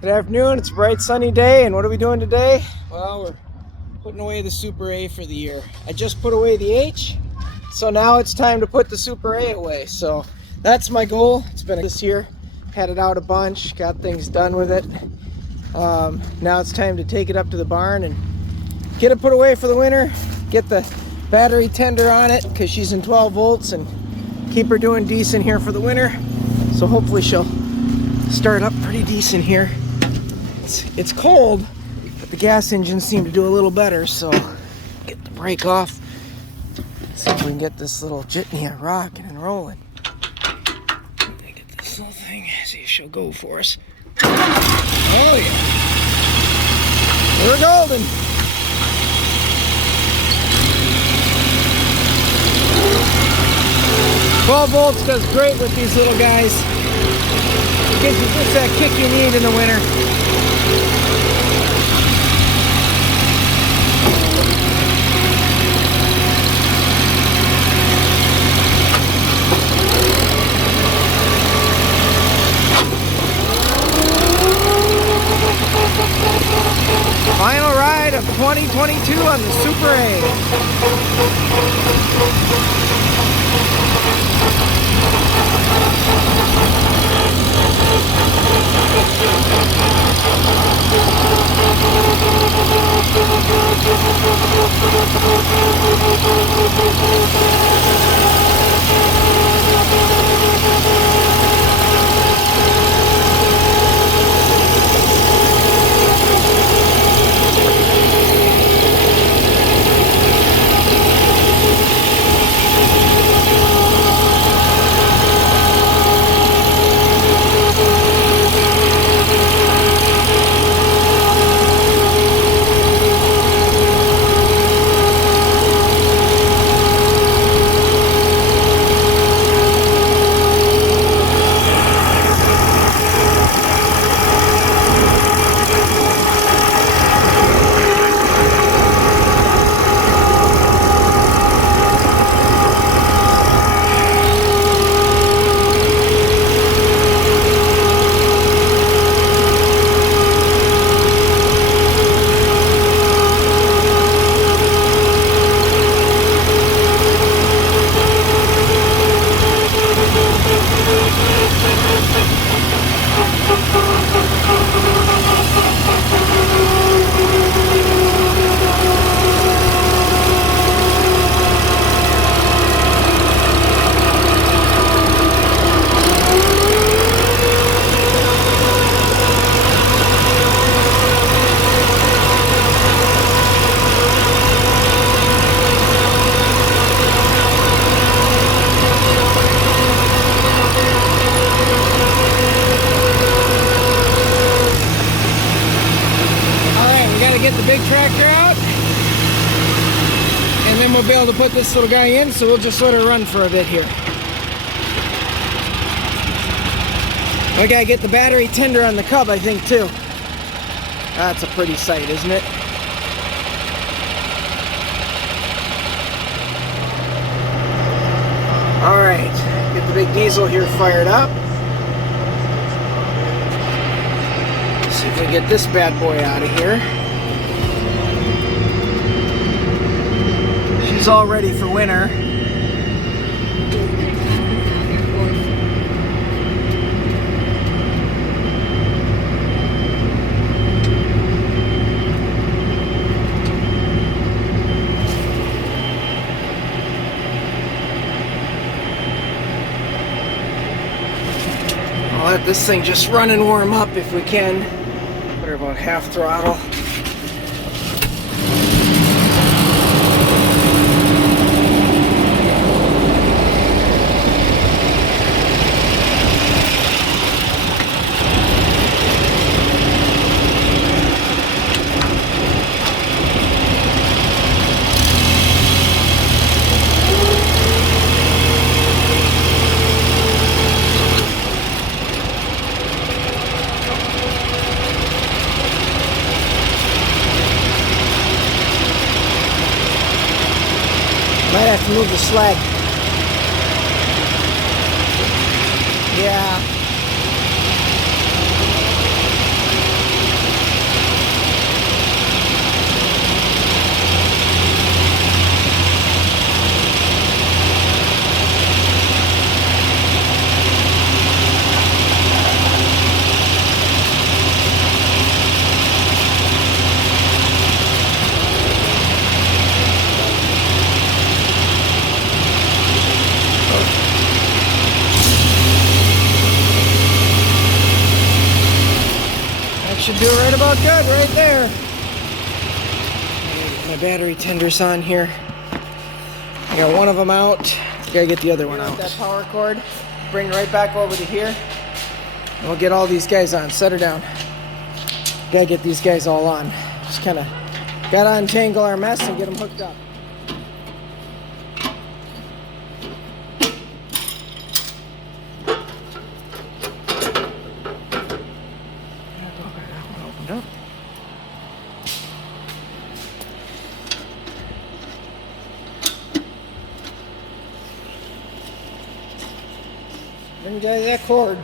Good afternoon, it's a bright sunny day, and what are we doing today? Well, we're putting away the Super A for the year. I just put away the H, so now it's time to put the Super A away. So that's my goal. It's been this year, had it out a bunch, got things done with it. Now it's time to take it up to the barn and get it put away for the winter, get the battery tender on it because she's in 12 volts and keep her doing decent here for the winter. So hopefully she'll start up pretty decent here. It's cold, but the gas engines seem to do a little better, so get the brake off. See if we can get this little jitney rocking and rolling. Get this little thing, see if she'll go for us. Oh yeah, we're golden. "12 volts does great with these little guys. It gives you just that kick you need in the winter. Final ride of 2022 on the Super A. Get the big tractor out, and then we'll be able to put this little guy in, so we'll just let her run for a bit here. We gotta get the battery tender on the Cub, I think, too. That's a pretty sight, isn't it? Alright, get the big diesel here fired up. See if we can get this bad boy out of here. She's all ready for winter. I'll let this thing just run and warm up if we can. Put her about half throttle. Might have to move the sled. Yeah. right about good right there. My battery tender's on here. I got one of them out. Gotta get the other one out. That power cord, bring it right back over to here. And we'll get all these guys on. Set her down. Gotta get these guys all on. Just kind of gotta untangle our mess and get them hooked up. Up. Bring Daddy that cord.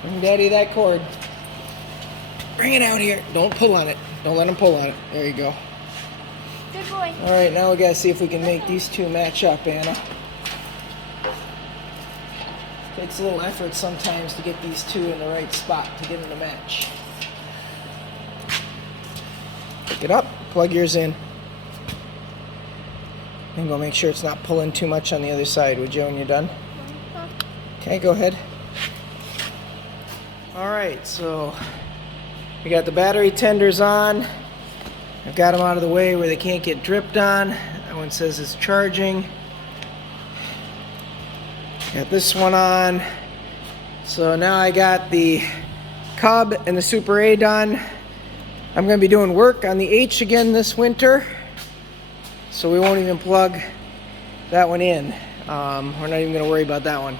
Bring Daddy that cord. Bring it out here. Don't pull on it. Don't let him pull on it. There you go. Good boy. All right, now we gotta see if we can make these two match up, Anna. Takes a little effort sometimes to get these two in the right spot to get them to match. Pick it up, plug yours in. And go make sure it's not pulling too much on the other side, would you, when you're done? Okay, go ahead. Alright, so we got the battery tenders on. I've got them out of the way where they can't get dripped on. That one says it's charging. Got this one on. So now I got the Cub and the Super A done. I'm going to be doing work on the H again this winter, so we won't even plug that one in. We're not even going to worry about that one.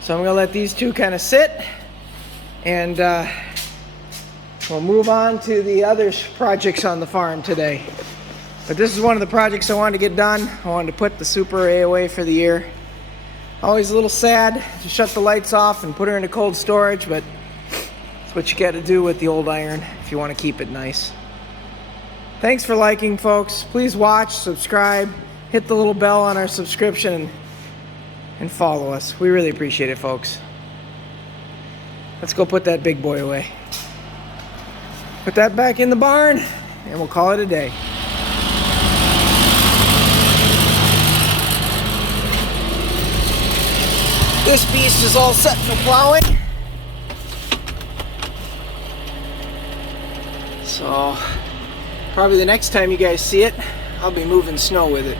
So I'm going to let these two kind of sit, and we'll move on to the other projects on the farm today. But this is one of the projects I wanted to get done. I wanted to put the Super A away for the year. Always a little sad to shut the lights off and put her into cold storage, but it's what you got to do with the old iron if you want to keep it nice. Thanks for liking, folks. Please watch, subscribe, hit the little bell on our subscription, and follow us. We really appreciate it, folks. Let's go put that big boy away. Put that back in the barn, and we'll call it a day. This beast is all set for plowing. So, probably the next time you guys see it, I'll be moving snow with it.